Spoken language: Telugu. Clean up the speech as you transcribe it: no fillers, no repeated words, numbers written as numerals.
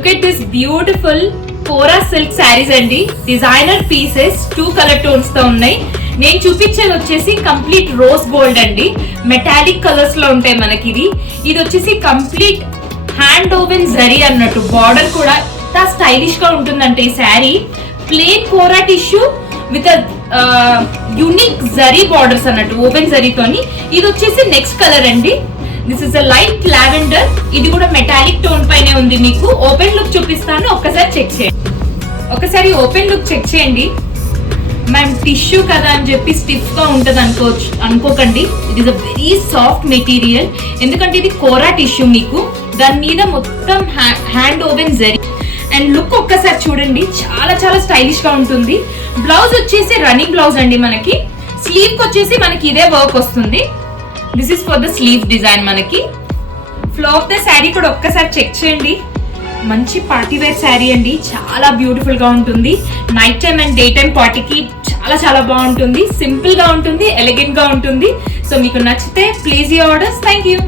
Look at this beautiful Kora silk saris అండి. డిజైనర్ పీసెస్ 2 కలర్ టోన్స్ తో ఉన్నాయి. నేను చూపించేది వచ్చేసి కంప్లీట్ రోజ్ గోల్డ్ అండి. మెటాలిక్ కలర్స్ లో ఉంటాయి మనకి. ఇది వచ్చేసి కంప్లీట్ హ్యాండ్ ఓవెన్ జరీ అన్నట్టు. బార్డర్ కూడా ఎంత స్టైలిష్ గా ఉంటుందంటే ఈ sari. Plain kora tissue with unique zari borders అన్నట్టు, ఓవెన్ జరీతోని. ఇది వచ్చేసి నెక్స్ట్ కలర్ అండి. This is a light lavender. ఇది కూడా మెటాలిక్ టోన్ పైనే ఉంది. మీకు ఓపెన్ లుక్ చూపిస్తాను, ఒక్కసారి చెక్ చేయండి. ఒకసారి ఓపెన్ లుక్ చెక్ చేయండి. మ్యామ్ టిష్యూ కదా అని చెప్పి స్టిఫ్ గా ఉంటది అనుకోకండి. It is a very soft material. ఎందుకంటే ఇది కోరా టిష్యూ. మీకు దాని మీద మొత్తం hand woven zari. And look ఒక్కసారి చూడండి, చాలా చాలా స్టైలిష్ గా ఉంటుంది. బ్లౌజ్ వచ్చేసి రన్నింగ్ బ్లౌజ్ అండి. మనకి స్లీవ్ కి వచ్చేసి మనకి ఇదే వర్క్ వస్తుంది. This is for the slew design. మనకి ఫ్లో ఆఫ్ ద శారీ కూడా ఒక్కసారి చెక్ చేయండి. మంచి పార్టీ వేర్ శారీ అండి. చాలా బ్యూటిఫుల్ గా ఉంటుంది. Night time and day time పార్టీకి చాలా చాలా బాగుంటుంది. సింపుల్ గా ఉంటుంది, ఎలిగెంట్ గా ఉంటుంది. సో మీకు నచ్చితే please your orders. Thank you.